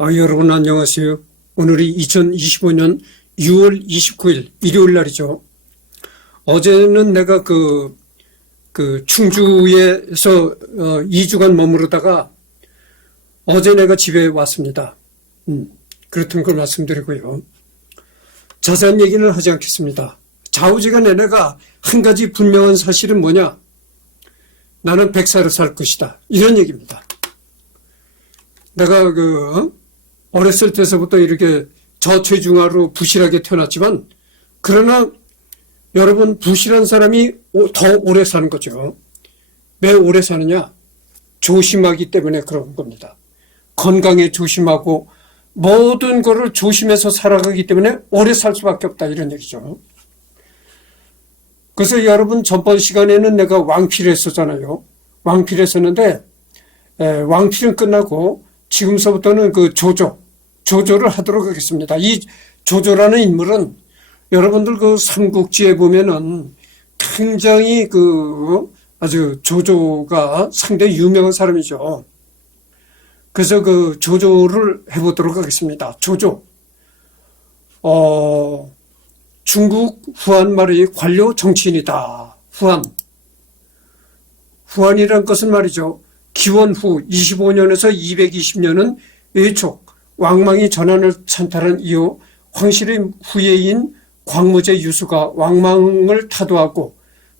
여러분 안녕하세요. 오늘이 2025년 6월 29일 일요일 날이죠. 어제는 내가 충주에서 2주간 머무르다가 어제 내가 집에 왔습니다. 그렇다는 걸 말씀드리고요. 자세한 얘기는 하지 않겠습니다. 좌우지간에 내가 한 가지 분명한 사실은 뭐냐? 나는 100살을 살 것이다. 이런 얘기입니다. 내가 어렸을 때서부터 이렇게 저체중아로 부실하게 태어났지만, 그러나 여러분, 부실한 사람이 더 오래 사는 거죠. 왜 오래 사느냐? 조심하기 때문에 그런 겁니다. 건강에 조심하고 모든 거를 조심해서 살아가기 때문에 오래 살 수밖에 없다, 이런 얘기죠. 그래서 여러분, 전번 시간에는 내가 왕필을 했었잖아요. 왕필을 했었는데, 왕필은 끝나고 지금서부터는 조조를 하도록 하겠습니다. 이 조조라는 인물은 여러분들 삼국지에 보면은 굉장히 아주 조조가 상당히 유명한 사람이죠. 그래서 조조를 해보도록 하겠습니다. 조조. 중국 후한말의 관료 정치인이다. 후한이란 것은 말이죠. 기원 후 25년에서 220년은 외촉, 왕망이 전한을 찬탈한 이후 황실의 후예인 광무제 유수가 왕망을 타도하고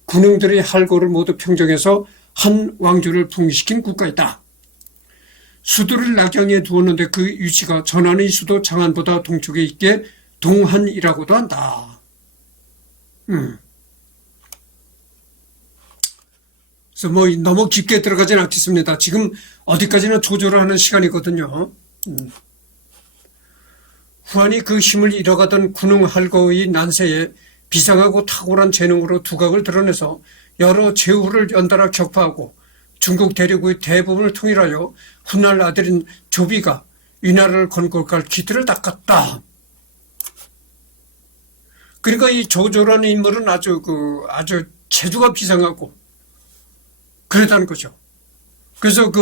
군웅들의 할고를 모두 평정해서 한 왕조를 붕괴시킨 국가이다. 수도를 낙양에 두었는데 그 위치가 전한의 수도 장안보다 동쪽에 있게 동한이라고도 한다. 그래서 너무 깊게 들어가지는 않겠습니다. 지금 어디까지나 조조를 하는 시간이거든요. 후한이 그 힘을 잃어가던 군웅할거의 난세에 비상하고 탁월한 재능으로 두각을 드러내서 여러 제후를 연달아 격파하고 중국 대륙의 대부분을 통일하여 훗날 아들인 조비가 위나라를 건국할 기틀을 닦았다. 그러니까 이 조조라는 인물은 아주 재주가 비상하고 그랬다는 거죠. 그래서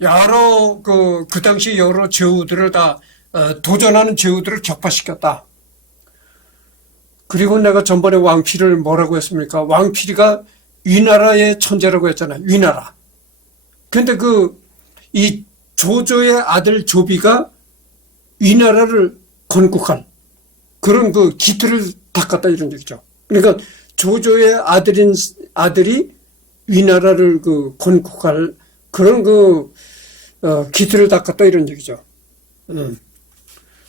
여러 그 당시 여러 제후들을 다 도전하는 제후들을 격파시켰다. 그리고 내가 전번에 왕필을 뭐라고 했습니까? 왕필이가 위나라의 천재라고 했잖아요. 위나라. 근데 이 조조의 아들 조비가 위나라를 건국한 그런 기틀을 닦았다, 이런 얘기죠. 그러니까 조조의 아들이 위나라를 건국할 그런 기틀을 닦았다, 이런 얘기죠.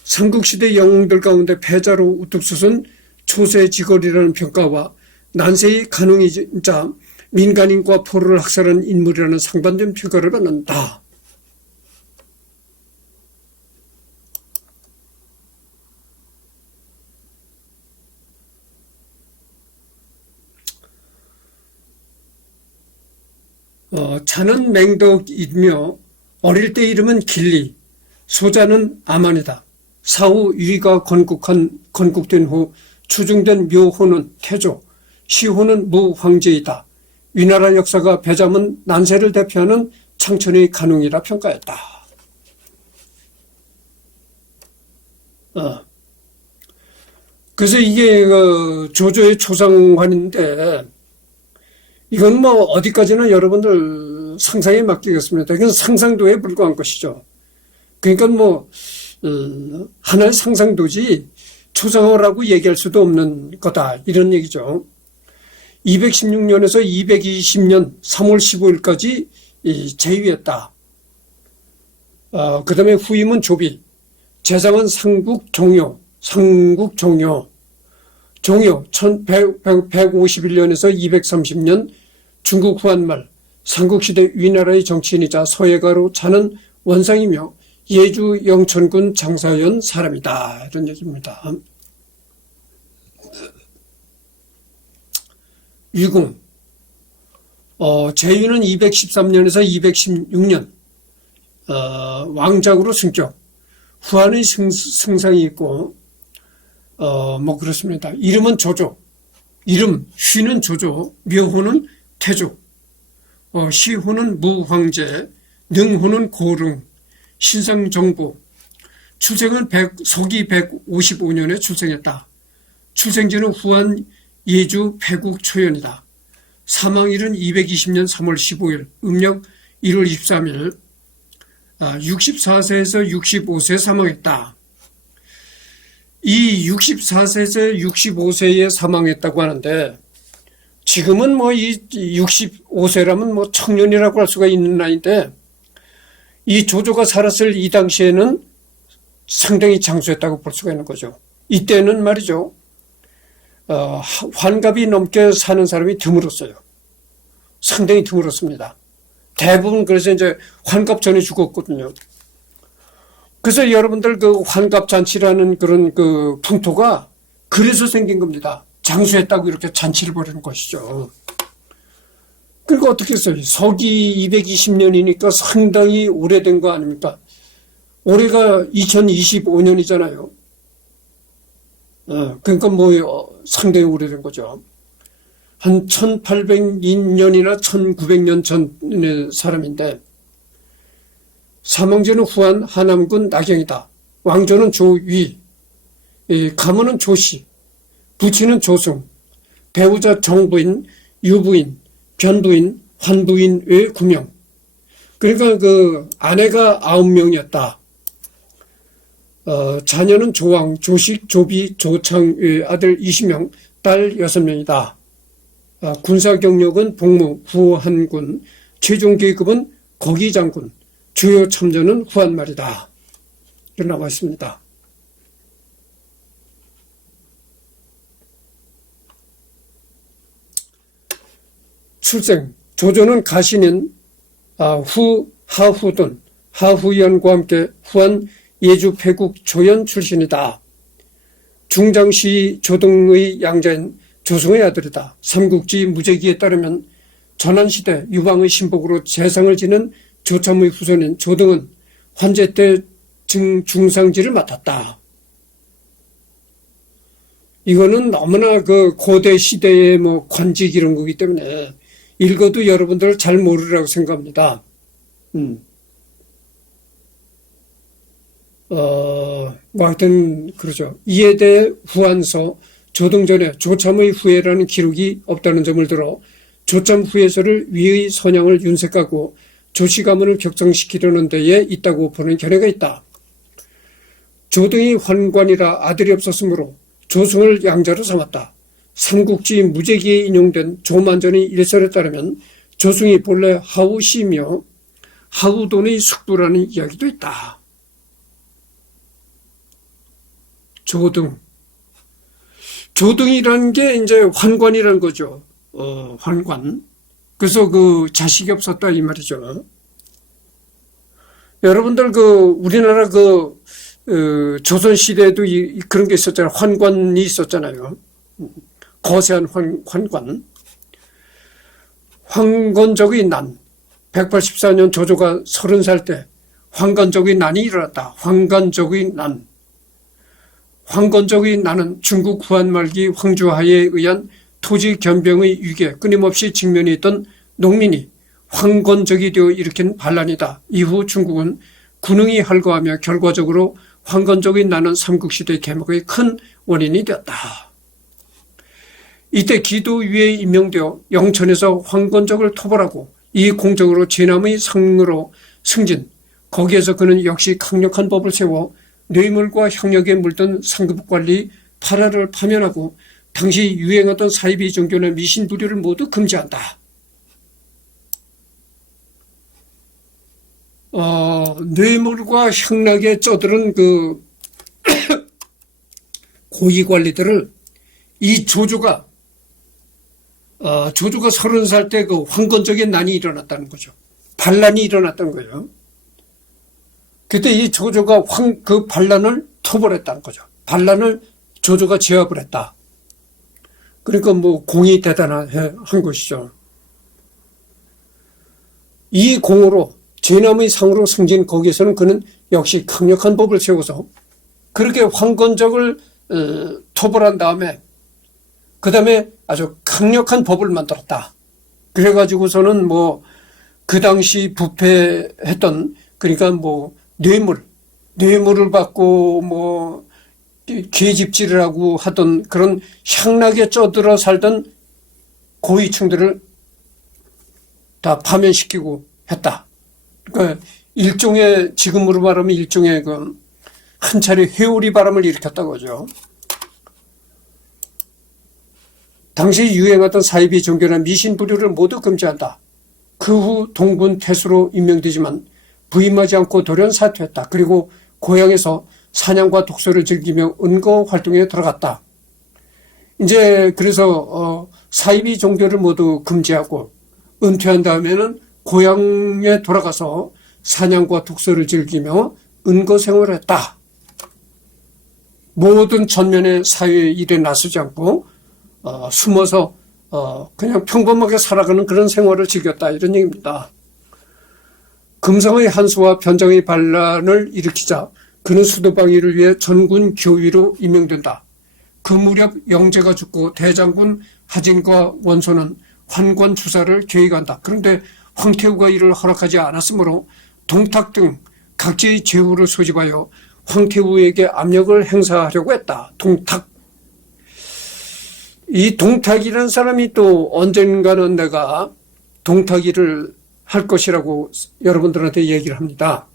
삼국시대 영웅들 가운데 패자로 우뚝 솟은 초세지걸이라는 평가와 난세의 간웅이자 민간인과 포로를 학살한 인물이라는 상반된 평가를 받는다. 자는 맹덕이며 어릴 때 이름은 길리, 소자는 아만이다. 사후 위가 건국된 후 추중된 묘호는 태조, 시호는 무황제이다. 위나라 역사가 배잠은 난세를 대표하는 창천의 간웅이라 평가했다. 그래서 이게 조조의 초상관인데, 이건 어디까지나 여러분들 상상에 맡기겠습니다. 이건 상상도에 불과한 것이죠. 그러니까 하나의 상상도지 초상화라고 얘기할 수도 없는 거다, 이런 얘기죠. 216년에서 220년 3월 15일까지 재위했다. 그 다음에 후임은 조비, 재상은 상국종효, 1151년에서 230년 중국 후한말 삼국시대 위나라의 정치인이자 서예가로 자는 원상이며 예주 영천군 장사연 사람이다, 이런 얘기입니다. 위궁, 재위는 213년에서 216년 왕작으로 승격, 후한의 승상이 있고 그렇습니다. 이름은 조조, 휘는 조조, 묘호는 태조, 시호는 무황제, 능호는 고릉, 신상정부, 출생은 서기 155년에 출생했다. 출생지는 후한 예주 패국 초연이다. 사망일은 220년 3월 15일, 음력 1월 23일, 64세에서 65세 사망했다. 이 64세에서 65세에 사망했다고 하는데, 지금은 뭐 이 65세라면 뭐 청년이라고 할 수가 있는 나이인데, 이 조조가 살았을 이 당시에는 상당히 장수했다고 볼 수가 있는 거죠. 이때는 말이죠, 환갑이 넘게 사는 사람이 드물었어요. 상당히 드물었습니다. 대부분 그래서 이제 환갑 전에 죽었거든요. 그래서 여러분들 그 환갑잔치라는 그런 그 풍토가 그래서 생긴 겁니다. 장수했다고 이렇게 잔치를 벌이는 것이죠. 그리고 어떻게 했어요? 서기 220년이니까 상당히 오래된 거 아닙니까? 올해가 2025년이잖아요. 그러니까 뭐 상당히 오래된 거죠. 한 1800년이나 1900년 전의 사람인데, 사망제는 후한 하남군 나경이다. 왕조는 조위, 가문은 조씨, 부친은 조승, 배우자 정부인, 유부인, 변부인, 환부인의 9명. 그러니까 그 아내가 9명이었다. 자녀는 조왕, 조식, 조비, 조창의 아들 20명, 딸 6명이다. 군사 경력은 복무, 후한군, 최종 계급은 거기장군, 주요 참전은 후한말이다. 이렇게 나와 있습니다. 출생, 조조는 가신인 하후돈, 하후연과 함께 후한 예주 패국 조연 출신이다. 중장시 조등의 양자인 조승의 아들이다. 삼국지 무제기에 따르면 전한시대 유방의 신복으로 재상을 지는 조참의 후손인 조등은 환제 때 중상지를 맡았다. 이거는 너무나 그 고대 시대의 뭐 관직 이런 거기 때문에 읽어도 여러분들 잘 모르라고 생각합니다. 뭐 하여튼 그러죠. 이에 대해 후한서 조등전에 조참의 후예라는 기록이 없다는 점을 들어 조참 후예서를 위의 선양을 윤색하고 조씨 가문을 격상시키려는 데에 있다고 보는 견해가 있다. 조등이 환관이라 아들이 없었으므로 조승을 양자로 삼았다. 삼국지 무제기에 인용된 조만전의 일설에 따르면 조승이 본래 하우시며 하우돈의 숙부라는 이야기도 있다. 조등이라는 게 이제 환관이라는 거죠. 환관. 그래서 그 자식이 없었다 이 말이죠. 여러분들 그 우리나라 조선 시대에도 그런 게 있었잖아요. 환관이 있었잖아요. 거세한 환관. 황건적의 난. 184년 조조가 30살 때 황건적의 난이 일어났다. 황건적의 난. 황건적의 난은 중국 후한 말기 황주하에 의한 토지 겸병의 위기에 끊임없이 직면해 있던 농민이 황건적이 되어 일으킨 반란이다. 이후 중국은 군흥이 할거하며 결과적으로 황건적의 난은 삼국시대 개막의 큰 원인이 되었다. 이때 기도위에 임명되어 영천에서 황건적을 토벌하고 이 공적으로 제남의 상으로 승진. 거기에서 그는 역시 강력한 법을 세워 뇌물과 형력에 물든 상급관리 8하를 파면하고 당시 유행하던 사이비 종교나 미신 부류를 모두 금지한다. 뇌물과 향락에 쩌들은 그 고위 관리들을 이 조조가 30살 때 그 황건적인 난이 일어났다는 거죠. 반란이 일어났다는 거예요. 그때 이 조조가 그 반란을 토벌했다는 거죠. 반란을 조조가 제압을 했다. 그러니까 뭐 공이 대단한 것이죠. 이 공으로 제남의 상으로 승진 거기에서는 그는 역시 강력한 법을 세워서 그렇게 황건적을 토벌한 다음에 그 다음에 아주 강력한 법을 만들었다. 그래가지고서는 뭐 그 당시 부패했던 그러니까 뭐 뇌물 뇌물을 받고 뭐 계집질을 하고 하던 그런 향락에 쪄들어 살던 고위층들을 다 파면시키고 했다. 그러니까 일종의, 지금으로 말하면 일종의 한 차례 회오리 바람을 일으켰다고 하죠. 당시 유행하던 사이비 종교나 미신 부류를 모두 금지한다. 그 후 동군 태수로 임명되지만 부임하지 않고 돌연 사퇴했다. 그리고 고향에서 사냥과 독서를 즐기며 은거 활동에 들어갔다. 이제 그래서 사이비 종교를 모두 금지하고 은퇴한 다음에는 고향에 돌아가서 사냥과 독서를 즐기며 은거 생활을 했다. 모든 전면의 사회 일에 나서지 않고 숨어서 그냥 평범하게 살아가는 그런 생활을 즐겼다, 이런 얘기입니다. 금성의 한수와 변장의 반란을 일으키자 그는 수도방위를 위해 전군 교위로 임명된다. 그 무렵 영제가 죽고 대장군 하진과 원소는 환관 주사를 계획한다. 그런데 황태우가 이를 허락하지 않았으므로 동탁 등 각지의 제후를 소집하여 황태우에게 압력을 행사하려고 했다. 동탁. 이 동탁이라는 사람이 또 언젠가는 내가 동탁이를 할 것이라고 여러분들한테 얘기를 합니다.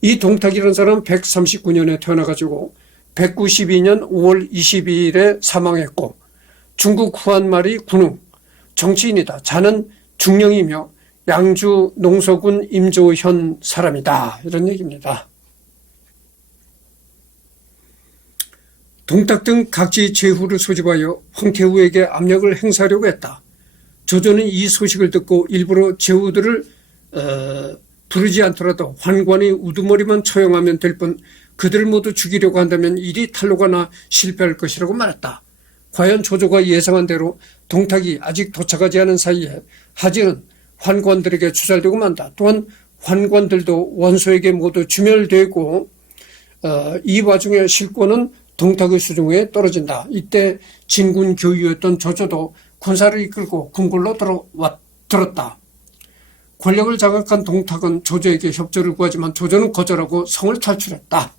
이 동탁이라는 사람은 139년에 태어나가지고 192년 5월 22일에 사망했고 중국 후한말이 군웅, 정치인이다. 자는 중령이며 양주 농서군 임조현 사람이다. 이런 얘기입니다. 동탁 등 각지 제후를 소집하여 황태우에게 압력을 행사하려고 했다. 조조는 이 소식을 듣고 일부러 제후들을 부르지 않더라도 환관의 우두머리만 처형하면 될 뿐 그들을 모두 죽이려고 한다면 일이 탄로가 나 실패할 것이라고 말했다. 과연 조조가 예상한 대로 동탁이 아직 도착하지 않은 사이에 하진은 환관들에게 추살되고 만다. 또한 환관들도 원소에게 모두 주멸되고 이 와중에 실권은 동탁의 수중에 떨어진다. 이때 진군 교유였던 조조도 군사를 이끌고 궁궐로 들었다. 권력을 장악한 동탁은 조조에게 협조를 구하지만 조조는 거절하고 성을 탈출했다.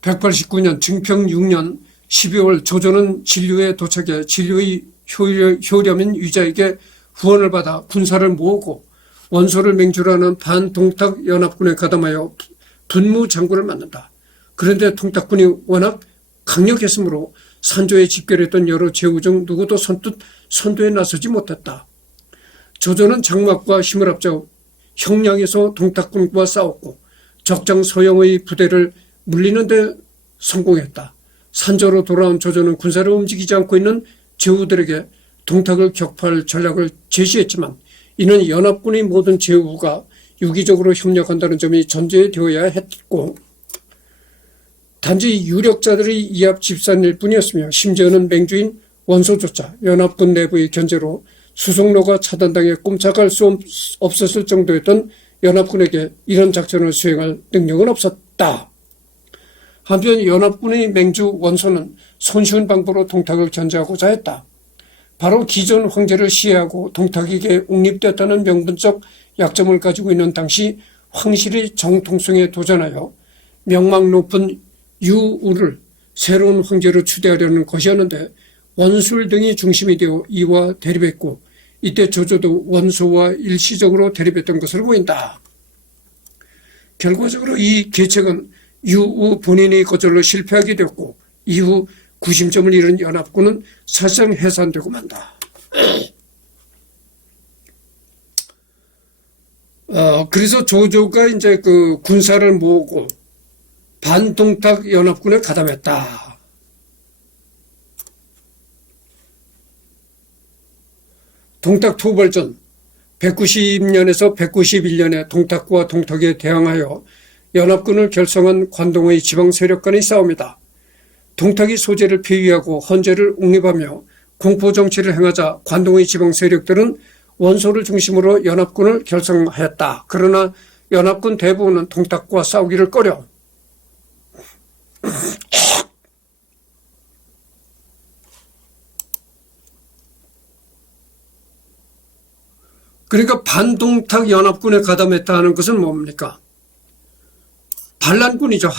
189년 증평 6년 12월 조조는 진류에 도착해 진류의 효렴인 유자에게 후원을 받아 군사를 모으고 원소를 맹주로 하는 반동탁 연합군에 가담하여 분무장군을 만난다. 그런데 동탁군이 워낙 강력했으므로 산조에 집결했던 여러 제후 중 누구도 선두에 나서지 못했다. 조조는 장막과 힘을 합쳐 형량에서 동탁군과 싸웠고 적장 서영의 부대를 물리는 데 성공했다. 산조로 돌아온 조조는 군사를 움직이지 않고 있는 제후들에게 동탁을 격파할 전략을 제시했지만 이는 연합군의 모든 제후가 유기적으로 협력한다는 점이 전제되어야 했고 단지 유력자들의 이합 집산일 뿐이었으며 심지어는 맹주인 원소조차 연합군 내부의 견제로 수송로가 차단당해 꼼짝할 수 없었을 정도였던 연합군에게 이런 작전을 수행할 능력은 없었다. 한편 연합군의 맹주 원소는 손쉬운 방법으로 동탁을 견제하고자 했다. 바로 기존 황제를 시해하고 동탁에게 옹립되었다는 명분적 약점을 가지고 있는 당시 황실의 정통성에 도전하여 명망 높은 유우를 새로운 황제로 추대하려는 것이었는데 원술 등이 중심이 되어 이와 대립했고 이때 조조도 원소와 일시적으로 대립했던 것으로 보인다. 결과적으로 이 계책은 유우 본인의 거절로 실패하게 되었고 이후 구심점을 잃은 연합군은 사실상 해산되고 만다. 그래서 조조가 이제 그 군사를 모으고 반동탁 연합군에 가담했다. 동탁 토벌전 190년에서 191년에 동탁과 동탁에 대항하여 연합군을 결성한 관동의 지방 세력 간의 싸움이다. 동탁이 소재를 폐위하고 헌재를 옹립하며 공포정치를 행하자 관동의 지방 세력들은 원소를 중심으로 연합군을 결성하였다. 그러나 연합군 대부분은 동탁과 싸우기를 꺼려 그러니까 반동탁 연합군에 가담했다는 것은 뭡니까? 반란군이죠.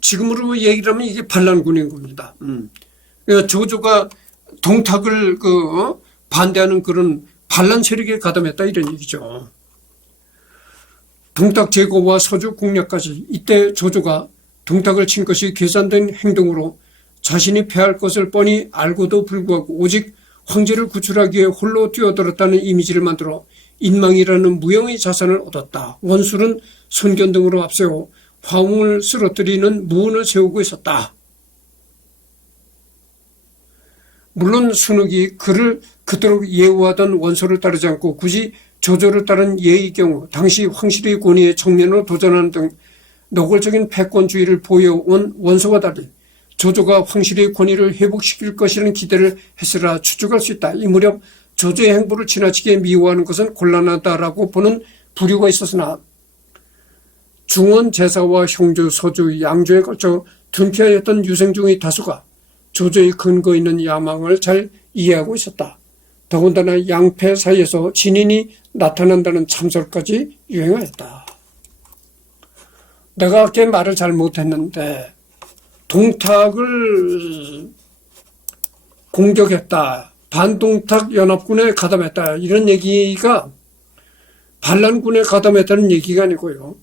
지금으로 얘기를 하면 이게 반란군인 겁니다. 그러니까 조조가 동탁을 반대하는 그런 반란 세력에 가담했다 이런 얘기죠. 동탁 제거와 서주 공략까지 이때 조조가 동탁을 친 것이 계산된 행동으로 자신이 패할 것을 뻔히 알고도 불구하고 오직 황제를 구출하기 위해 홀로 뛰어들었다는 이미지를 만들어 인망이라는 무형의 자산을 얻었다. 원술은 손견등으로 앞세워 화웅을 쓰러뜨리는 무언을 세우고 있었다. 물론 순욱이 그를 그토록 예우하던 원소를 따르지 않고 굳이 조조를 따른 예의 경우 당시 황실의 권위에 정면으로 도전하는 등 노골적인 패권주의를 보여온 원소와 달리 조조가 황실의 권위를 회복시킬 것이라는 기대를 했으라 추측할 수 있다. 이 무렵 조조의 행보를 지나치게 미워하는 것은 곤란하다라고 보는 부류가 있었으나 중원 제사와 형주, 서주, 양조에 걸쳐 둔피하였던 유생중의 다수가 조조의 근거 있는 야망을 잘 이해하고 있었다. 더군다나 양패 사이에서 진인이 나타난다는 참설까지 유행하였다. 내가 아까 말을 잘못했는데 동탁을 공격했다. 반동탁 연합군에 가담했다. 이런 얘기가 반란군에 가담했다는 얘기가 아니고요.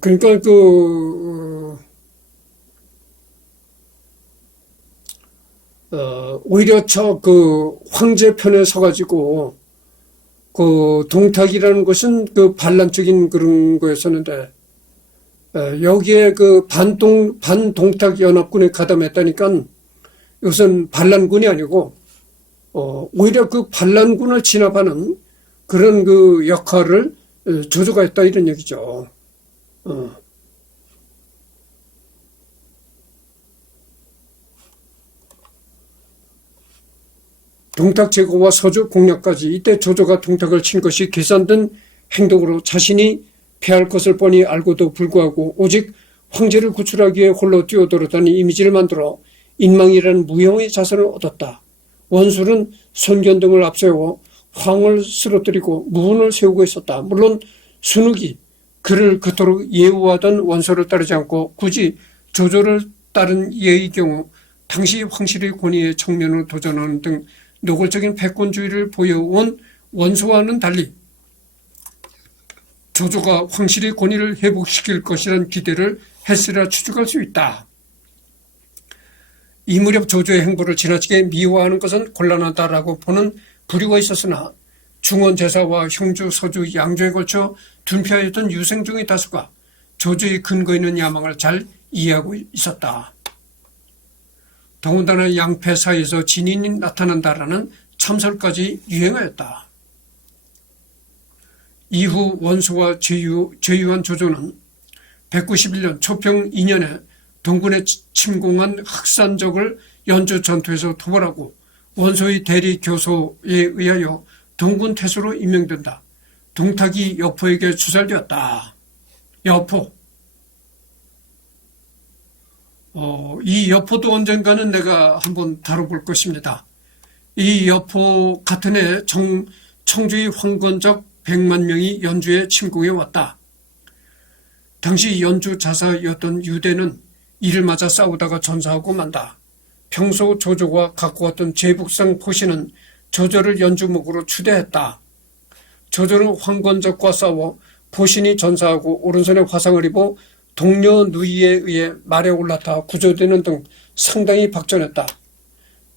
그러니까 오히려 황제 편에 서가지고 동탁이라는 것은 반란적인 그런 거였었는데, 여기에 반동탁 연합군에 가담했다니까 이것은 반란군이 아니고, 오히려 반란군을 진압하는 그런 역할을 조조가 했다 이런 얘기죠. 동탁 제거와 서주 공략까지 이때 조조가 동탁을 친 것이 계산된 행동으로 자신이 패할 것을 뻔히 알고도 불구하고 오직 황제를 구출하기 위해 홀로 뛰어들었다는 이미지를 만들어 인망이라는 무형의 자산을 얻었다. 원술은 손견등을 앞세워 황을 쓰러뜨리고 무훈을 세우고 있었다. 물론 순욱이 그를 그토록 예우하던 원소를 따르지 않고 굳이 조조를 따른 예의 경우 당시 황실의 권위에 정면으로 도전하는 등 노골적인 패권주의를 보여온 원소와는 달리 조조가 황실의 권위를 회복시킬 것이라는 기대를 했으라 추측할 수 있다. 이 무렵 조조의 행보를 지나치게 미워하는 것은 곤란하다라고 보는 부류가 있었으나 중원 제사와 형주, 서주, 양조에 걸쳐 둔피하였던 유생중의 다수가 조조의 근거 있는 야망을 잘 이해하고 있었다. 더군다나 양패 사이에서 진인이 나타난다라는 참설까지 유행하였다. 이후 원소와 제유한 조조는 191년 초평 2년에 동군에 침공한 흑산적을 연주 전투에서 토벌하고 원소의 대리 교소에 의하여 동군 태수로 임명된다. 동탁이 여포에게 추살되었다. 여포. 이 여포도 언젠가는 내가 한번 다뤄볼 것입니다. 이 여포 같은 해 청주의 황건적 100만 명이 연주에 침공해 왔다. 당시 연주 자사였던 유대는 이를 맞아 싸우다가 전사하고 만다. 평소 조조가 갖고 왔던 제북상 포신은 조조를 연주목으로 추대했다. 조조는 황건적과 싸워 포신이 전사하고 오른손에 화상을 입어 동료 누이에 의해 말에 올라타 구조되는 등 상당히 박전했다.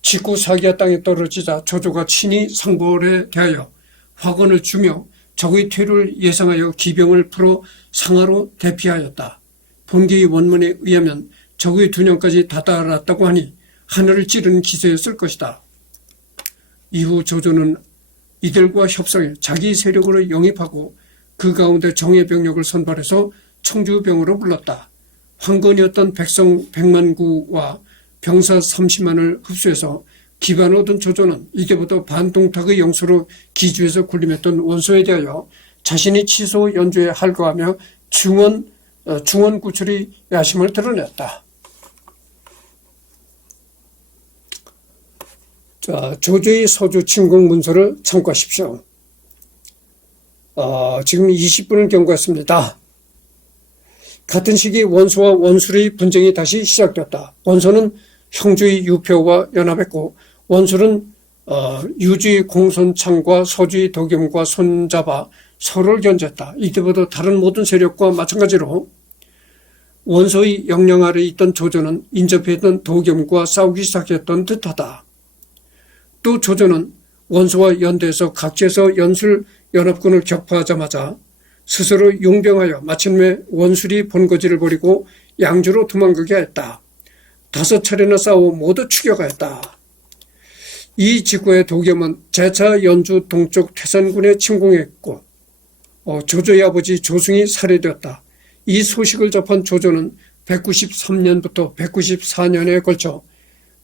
직후 사기야 땅에 떨어지자 조조가 친히 상벌에 대하여 화건을 주며 적의 퇴를 예상하여 기병을 풀어 상하로 대피하였다. 본계의 원문에 의하면 적의 2년까지 다다랐다고 하니 하늘을 찌르는 기세였을 것이다. 이후 조조는 이들과 협상해 자기 세력으로 영입하고 그 가운데 정예병력을 선발해서 청주병으로 불렀다. 황건이었던 백성 100만구와 병사 30만을 흡수해서 기반을 얻은 조조는 이때부터 반동탁의 영수로 기주에서 군림했던 원소에 대하여 자신이 치소 연주에 할거하며 중원 구출의 야심을 드러냈다. 자, 조조의 서주 침공 문서를 참고하십시오. 지금 20분을 경과했습니다. 같은 시기 원소와 원술의 분쟁이 다시 시작되었다. 원소는 형주의 유표와 연합했고 원술은 유주의 공손창과 서주의 덕염과 손잡아 서로를 견제했다. 이때보다 다른 모든 세력과 마찬가지로 원소의 영향 아래 있던 조조는 인접해 있던 도겸과 싸우기 시작했던 듯하다. 또 조조는 원소와 연대해서 각지에서 연술 연합군을 격파하자마자 스스로 용병하여 마침내 원술이 본거지를 버리고 양주로 도망가게 했다. 5차례나 싸워 모두 추격하였다. 이 직후에 도겸은 재차 연주 동쪽 태산군에 침공했고 조조의 아버지 조승이 살해되었다. 이 소식을 접한 조조는 193년부터 194년에 걸쳐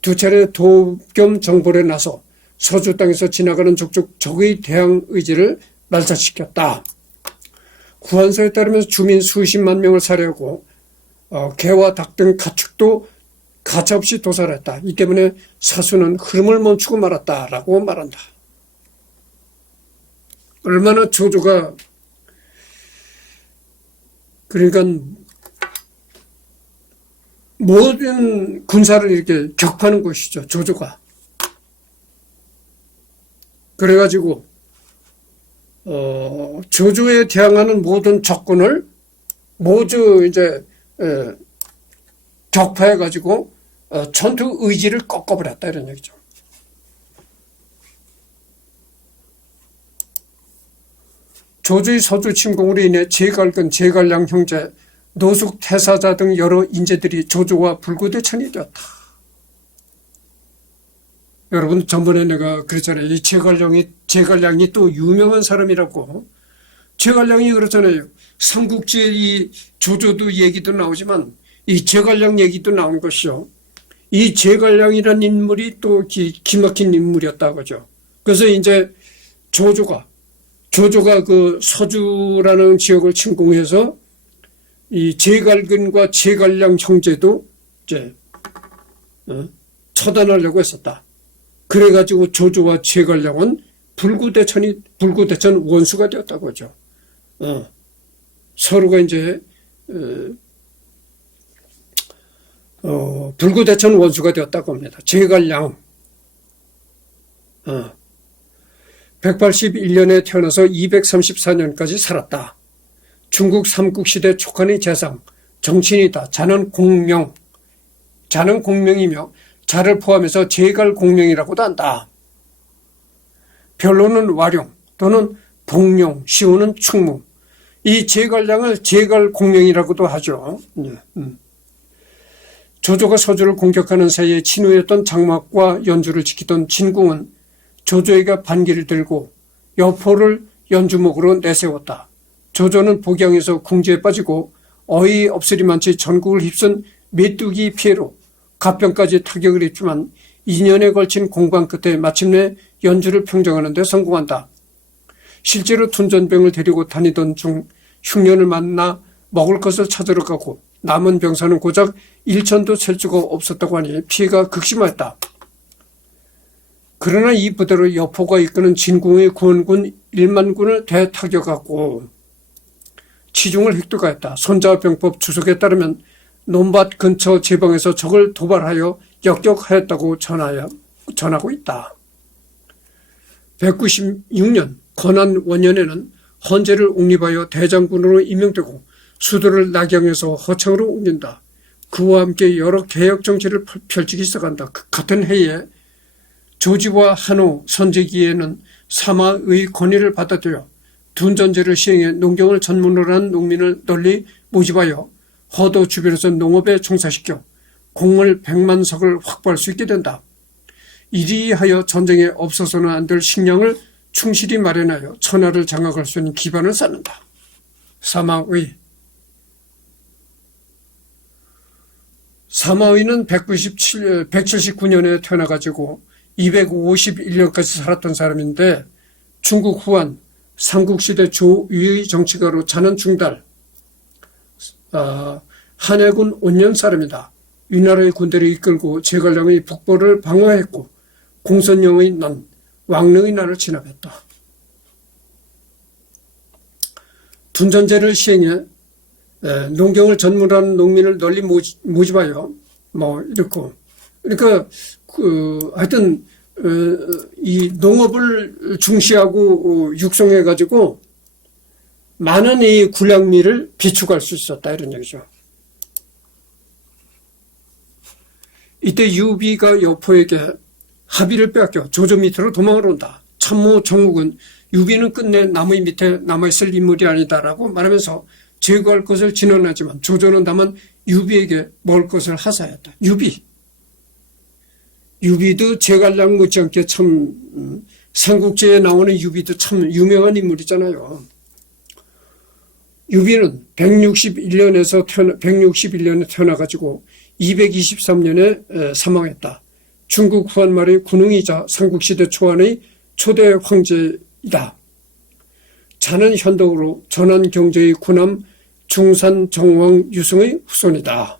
2차례 도겸 정벌에 나서 서주 땅에서 지나가는 족족 적의 대항 의지를 말살시켰다. 구한서에 따르면 주민 수십만 명을 살해하고 개와 닭 등 가축도 가차없이 도살했다. 이 때문에 사수는 흐름을 멈추고 말았다라고 말한다. 얼마나 조조가 그러니까 모든 군사를 이렇게 격파하는 것이죠. 조조가. 그래가지고 조조에 대항하는 모든 적군을 모두 이제 격파해가지고 전투 의지를 꺾어버렸다 이런 얘기죠. 조조의 서주 침공으로 인해 제갈근, 제갈량 형제, 노숙, 태사자 등 여러 인재들이 조조와 불구대천이 되었다. 여러분 전번에 내가 그랬잖아요. 이 제갈량이 또 유명한 사람이라고. 제갈량이 그렇잖아요. 삼국지에 이 조조도 얘기도 나오지만 이 제갈량 얘기도 나온 것이요. 이 제갈량이라는 인물이 또 기막힌 인물이었다 그죠. 그래서 이제 조조가 그 서주라는 지역을 침공해서 이 제갈근과 제갈량 형제도 이제 처단하려고 했었다. 그래가지고 조조와 제갈량은 불구대천 원수가 되었다고 하죠. 서로가 이제 불구대천 원수가 되었다고 합니다. 제갈량 181년에 태어나서 234년까지 살았다. 중국 삼국시대 촉한의 재상, 정친이다. 자는 공명이며 자를 포함해서 제갈공명이라고도 한다. 별로는 와룡 또는 복룡, 시호는 충무. 이 제갈량을 제갈공명이라고도 하죠. 조조가 서주를 공격하는 사이에 친후였던 장막과 연주를 지키던 진궁은 조조에게 반기를 들고 여포를 연주목으로 내세웠다. 조조는 복양에서 궁지에 빠지고 어이없으리만치 전국을 휩쓴 메뚜기 피해로 갑병까지 타격을 입지만 2년에 걸친 공방 끝에 마침내 연주를 평정하는 데 성공한다. 실제로 둔전병을 데리고 다니던 중 흉년을 만나 먹을 것을 찾으러 가고 남은 병사는 고작 1천도 셀 수가 없었다고 하니 피해가 극심하였다. 그러나 이 부대로 여포가 이끄는 진궁의 구원군 1만군을 대타격하고 치중을 획득하였다. 손자병법 주석에 따르면 논밭 근처 제방에서 적을 도발하여 역격하였다고 전하고 있다. 196년 건한 원년에는 헌제를 옹립하여 대장군으로 임명되고 수도를 낙양에서 허창으로 옮긴다. 그와 함께 여러 개혁 정치를 펼치기 시작한다. 같은 해에 조지와 한호 선제기에는 사마의 권위를 받아들여 둔전제를 시행해 농경을 전문으로 한 농민을 널리 모집하여 허도 주변에서 농업에 종사시켜 곡물 100만 석을 확보할 수 있게 된다. 이리하여 전쟁에 없어서는 안 될 식량을 충실히 마련하여 천하를 장악할 수 있는 기반을 쌓는다. 사마의는 179년에 태어나가지고 251년까지 살았던 사람인데 중국 후한 삼국시대 조유의 정치가로 자는 중달, 한해군 온년 사람이다. 위나라의 군대를 이끌고 제갈량의 북벌을 방어했고 공선영의 난, 왕릉의 난을 진압했다. 둔전제를 시행해 농경을 전문하는 농민을 널리 모집하여 이렇고, 그러니까 하여튼 이 농업을 중시하고 육성해 가지고 많은 이 군량미를 비축할 수 있었다, 이런 얘기죠. 이때 유비가 여포에게 합의를 빼앗겨 조조 밑으로 도망을 온다. 참모 정욱은 유비는 끝내 나무의 밑에 남아있을 인물이 아니다라고 말하면서 제거할 것을 진언하지만 조조는 다만 유비에게 먹을 것을 하사했다. 유비도 제갈량 못지않게 참 삼국지에 나오는 유비도 참 유명한 인물이잖아요. 유비는 161년에 태어나가지고 223년에 사망했다. 중국 후한 말의 군웅이자 삼국시대 초안의 초대 황제이다. 자는 현덕으로 전한 경제의 군함 중산 정왕 유승의 후손이다.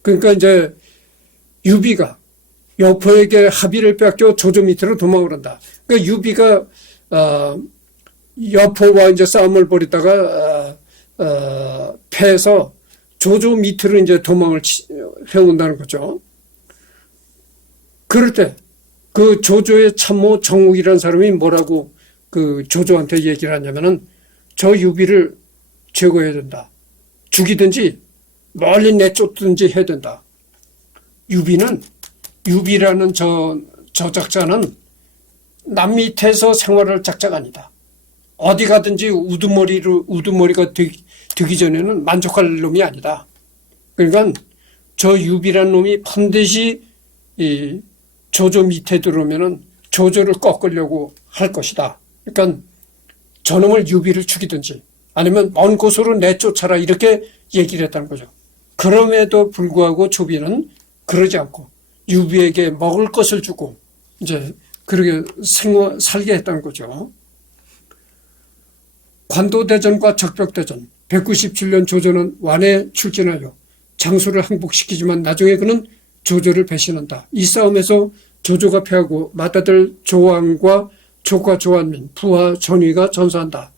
그러니까 이제 유비가 여포에게 합의를 빼앗겨 조조 밑으로 도망을 한다. 그러니까 유비가 여포와 이제 싸움을 벌이다가 패해서 조조 밑으로 이제 도망을 해온다는 거죠. 그럴 때 그 조조의 참모 정욱이라는 사람이 뭐라고 그 조조한테 얘기를 하냐면은 저 유비를 제거해야 된다. 죽이든지 멀리 내쫓든지 해야 된다. 유비라는 저 작자는 남 밑에서 생활할 작자가 아니다. 어디 가든지 우두머리가 되기 전에는 만족할 놈이 아니다. 그러니까 저 유비라는 놈이 반드시 이 조조 밑에 들어오면은 조조를 꺾으려고 할 것이다. 그러니까 저놈을 유비를 죽이든지 아니면 먼 곳으로 내쫓아라, 이렇게 얘기를 했다는 거죠. 그럼에도 불구하고 조비는 그러지 않고 유비에게 먹을 것을 주고 이제 그렇게 살게 했다는 거죠. 관도대전과 적벽대전, 197년 조조는 완에 출진하여 장수를 항복시키지만 나중에 그는 조조를 배신한다. 이 싸움에서 조조가 패하고 맏아들 조왕과 조카 조한민, 부하 전위가 전사한다.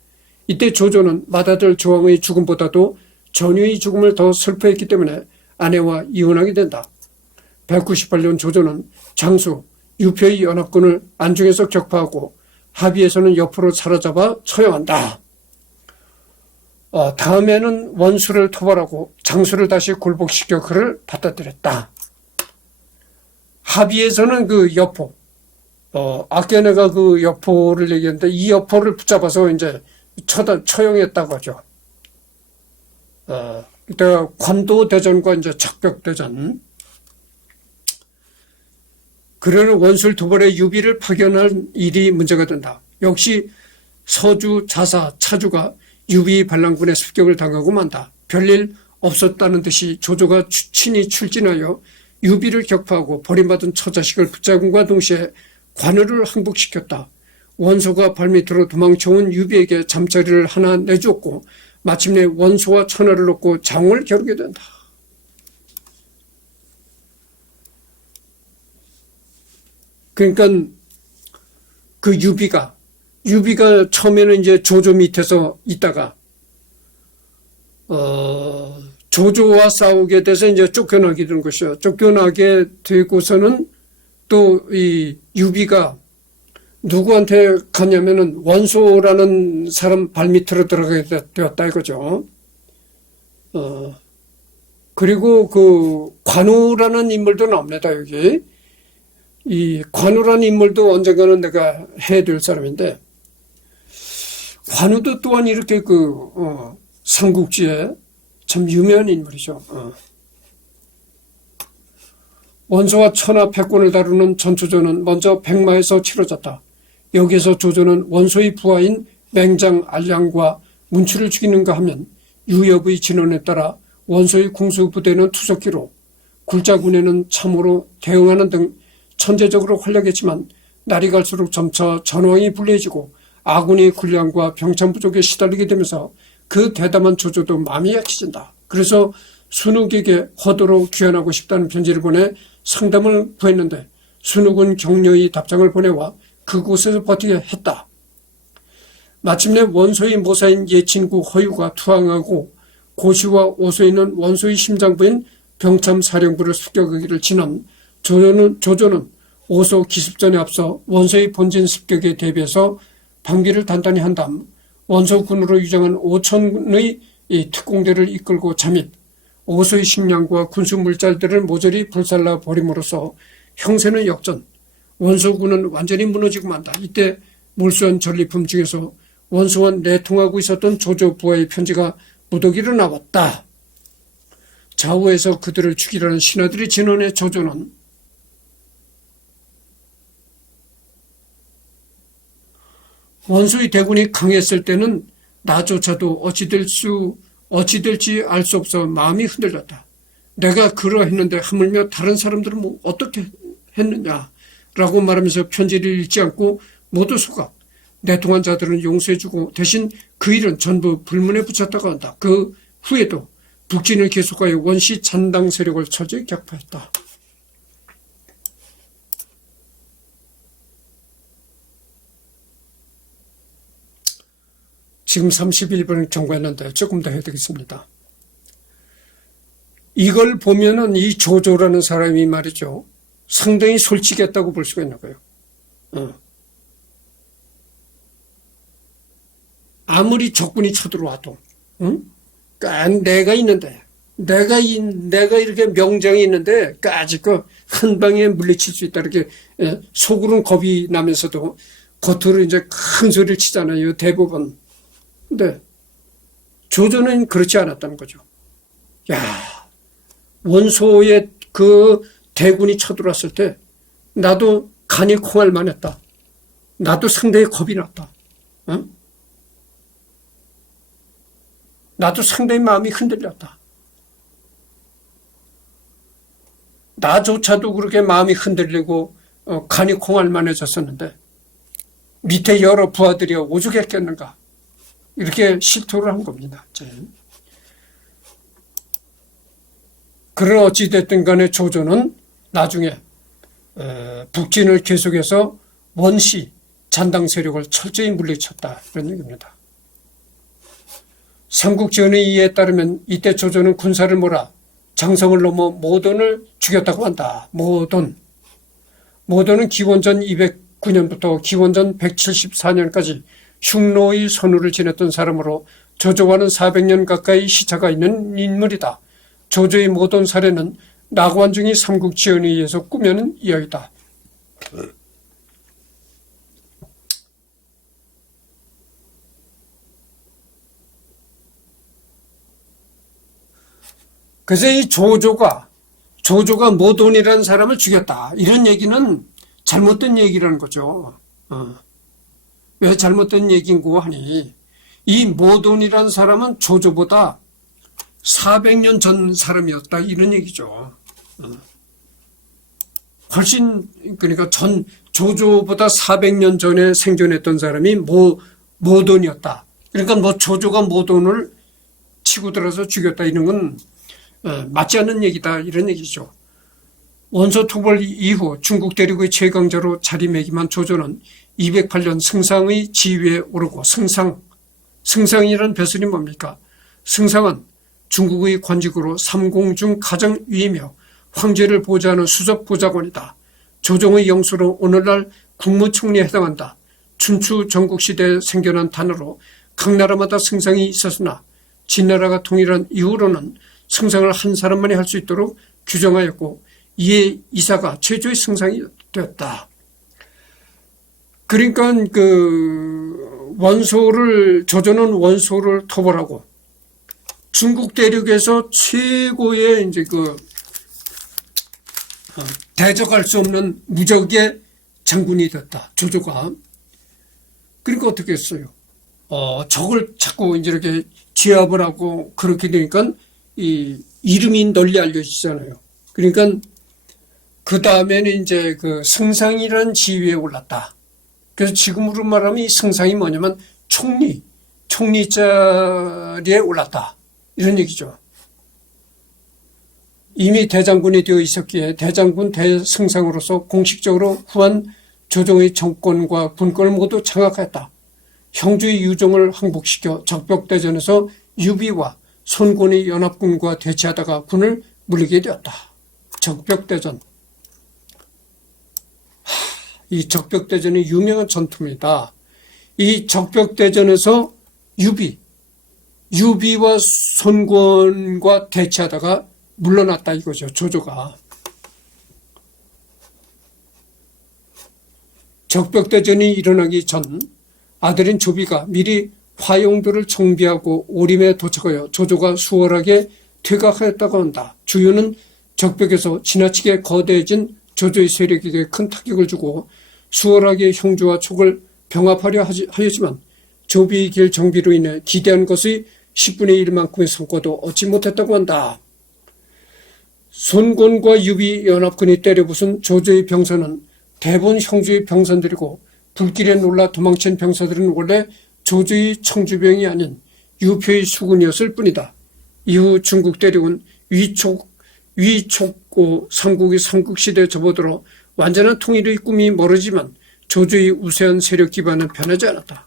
이때 조조는 맏아들 조왕의 죽음보다도 전위의 죽음을 더 슬퍼했기 때문에 아내와 이혼하게 된다. 198년 조조는 장수 유표의 연합군을 안중에서 격파하고 하비에서는 옆으로 사로잡아 처형한다. 다음에는 원수를 토벌하고 장수를 다시 굴복시켜 그를 받아들였다. 하비에서는 그 여포, 아까 내가 그 여포를 얘기했는데 이 여포를 붙잡아서 이제 처형했다고 하죠. 이때 관도대전과 이제 적벽대전. 그러는 원술 도벌의 유비를 파견할 일이 문제가 된다. 역시 서주, 자사, 차주가 유비 반란군의 습격을 당하고 만다. 별일 없었다는 듯이 조조가 친히 출진하여 유비를 격파하고 버림받은 처자식을 붙잡음과 동시에 관우를 항복시켰다. 원소가 발밑으로 도망쳐온 유비에게 잠자리를 하나 내주었고 마침내 원소와 천하를 얻고 장을 겨루게 된다. 그러니까 그 유비가 처음에는 이제 조조 밑에서 있다가 조조와 싸우게 돼서 이제 쫓겨나게 된 것이요. 쫓겨나게 되고서는 또 이 유비가 누구한테 가냐면은 원소라는 사람 발밑으로 들어가게 되었다 이거죠. 그리고 그 관우라는 인물도 나옵니다, 여기. 이 관우라는 인물도 언젠가는 내가 해야 될 사람인데, 관우도 또한 이렇게 삼국지에 참 유명한 인물이죠. 원소와 천하 백군을 다루는 전초조는 먼저 백마에서 치러졌다. 여기에서 조조는 원소의 부하인 맹장 알량과 문추를 죽이는가 하면 유엽의 진언에 따라 원소의 궁수부대는 투석기로 굴자군에는 참으로 대응하는 등 천재적으로 활약했지만 날이 갈수록 점차 전황이 불리해지고 아군의 군량과 병참 부족에 시달리게 되면서 그 대담한 조조도 마음이 약해진다. 그래서 순욱에게 허도로 귀환하고 싶다는 편지를 보내 상담을 구했는데 순욱은 격려의 답장을 보내와 그곳에서 버티게 했다. 마침내 원소의 모사인 예친구 허유가 투항하고 고시와 오소에는 원소의 심장부인 병참 사령부를 습격하기를 지난 조조는 오소 기습전에 앞서 원소의 본진 습격에 대비해서 방비를 단단히 한 다음 원소군으로 유장한 5천의 특공대를 이끌고 잠입, 오소의 식량과 군수 물자들을 모조리 불살라 버림으로써 형세는 역전, 원소군은 완전히 무너지고 만다. 이때 몰수한 전리품 중에서 원소와 내통하고 있었던 조조 부하의 편지가 무더기로 나왔다. 좌우에서 그들을 죽이라는 신하들이 진언해 조조는 원소의 대군이 강했을 때는 나조차도 어찌 될지 알 수 없어 마음이 흔들렸다. 내가 그러했는데 하물며 다른 사람들은 뭐 어떻게 했느냐라고 말하면서 편지를 읽지 않고 모두 소각. 내통한 자들은 용서해주고 대신 그 일은 전부 불문에 붙였다고 한다. 그 후에도 북진을 계속하여 원시 잔당 세력을 철저히 격파했다. 지금 31분을 경고했는데 조금 더 해야 되겠습니다. 이걸 보면은 이 조조라는 사람이 말이죠. 상당히 솔직했다고 볼 수가 있는 거예요. 아무리 적군이 쳐들어와도, 내가 있는데, 내가 이렇게 명장이 있는데, 까짓 한 방에 물리칠 수 있다. 이렇게, 속으로는 겁이 나면서도, 겉으로 이제 큰 소리를 치잖아요. 대부분. 근데, 조조는 그렇지 않았다는 거죠. 야, 원소의 그 대군이 쳐들어왔을 때, 나도 간이 콩할 만했다. 나도 상당히 겁이 났다. 나도 상당히 마음이 흔들렸다. 나조차도 그렇게 마음이 흔들리고 간이 콩할 만해졌었는데 밑에 여러 부하들이 오죽했겠는가 이렇게 실토를 한 겁니다. 그러 어찌됐든 간에 조조는 나중에 북진을 계속해서 원시 잔당 세력을 철저히 물리쳤다 이런 얘기입니다. 삼국지원의 이해에 따르면 이때 조조는 군사를 몰아 장성을 넘어 모돈을 죽였다고 한다. 모돈은 기원전 209년부터 기원전 174년까지 흉노의 선우를 지냈던 사람으로 조조와는 400년 가까이 시차가 있는 인물이다. 조조의 모돈 사례는 나관중이 삼국지원에 의해서 꾸며낸 이야기다. 그래서 이 조조가 모돈이라는 사람을 죽였다. 이런 얘기는 잘못된 얘기라는 거죠. 왜 잘못된 얘기인고 하니 이 모돈이라는 사람은 조조보다 400년 전 사람이었다. 이런 얘기죠. 훨씬 그러니까 조조보다 400년 전에 생존했던 사람이 모돈이었다. 그러니까 조조가 모돈을 치고 들어서 죽였다. 이런 건 맞지 않는 얘기다 이런 얘기죠. 원소 투벌 이후 중국 대륙의 최강자로 자리매김한 조조는 208년 승상의 지위에 오르고 승상이라는 벼슬이 뭡니까? 승상은 중국의 관직으로 삼공 중 가장 위이며 황제를 보좌하는 수석보좌관이다. 조정의 영수로 오늘날 국무총리에 해당한다. 춘추 전국시대에 생겨난 단어로 각 나라마다 승상이 있었으나 진나라가 통일한 이후로는 승상을 한 사람만이 할 수 있도록 규정하였고 이에 이사가 최초의 승상이 되었다. 그러니까 조조는 원소를 토벌하고 중국 대륙에서 최고의 이제 대적할 수 없는 무적의 장군이 됐다. 조조가. 그러니까 어떻게 했어요? 적을 자꾸 이제 이렇게 제압을 하고 그렇게 되니까 이 이름이 널리 알려지잖아요. 그러니까 그 다음에는 이제 승상이라는 지위에 올랐다. 그래서 지금으로 말하면 이 승상이 뭐냐면 총리, 총리 자리에 올랐다. 이런 얘기죠. 이미 대장군이 되어 있었기에 대장군 대승상으로서 공식적으로 후한 조정의 정권과 군권을 모두 장악했다. 형주의 유종을 항복시켜 적벽대전에서 유비와 손권의 연합군과 대치하다가 군을 물리게 되었다. 적벽대전. 이 적벽대전이 유명한 전투입니다. 이 적벽대전에서 유비와 손권과 대치하다가 물러났다 이거죠. 조조가. 적벽대전이 일어나기 전 아들인 조비가 미리 화용도를 정비하고 오림에 도착하여 조조가 수월하게 퇴각하였다고 한다. 주요는 적벽에서 지나치게 거대해진 조조의 세력에게 큰 타격을 주고 수월하게 형주와 촉을 병합하려 하였지만 조비의 길 정비로 인해 기대한 것의 10분의 1만큼의 성과도 얻지 못했다고 한다. 손권과 유비 연합군이 때려부순 조조의 병사는 대부분 형주의 병사들이고 불길에 놀라 도망친 병사들은 원래 조조의 청주병이 아닌 유표의 수군이었을 뿐이다. 이후 중국 대륙은 위촉고 삼국의 삼국시대에 접어들어 완전한 통일의 꿈이 멀어지만 조조의 우세한 세력 기반은 변하지 않았다.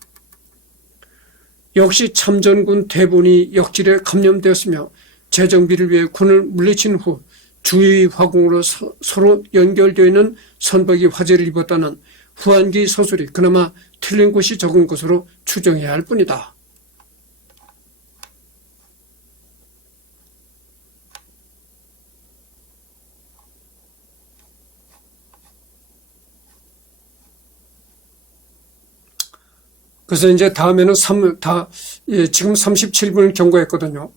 역시 참전군 대본이 역질에 감염되었으며 재정비를 위해 군을 물리친 후 주의 화공으로 서로 연결되어 있는 선박이 화재를 입었다는 후한기 서술이 그나마 틀린 곳이 적은 것으로 추정해야 할 뿐이다. 그래서 이제 다음에는 지금 37분을 경고했거든요.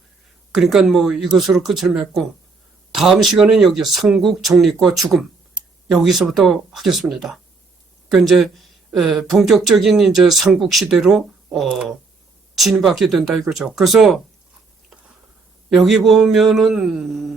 그러니까 뭐 이것으로 끝을 맺고 다음 시간은 여기 삼국 정립과 죽음 여기서부터 하겠습니다. 그러니까 이제 본격적인 이제 삼국 시대로 진입하게 된다 이거죠. 그래서 여기 보면은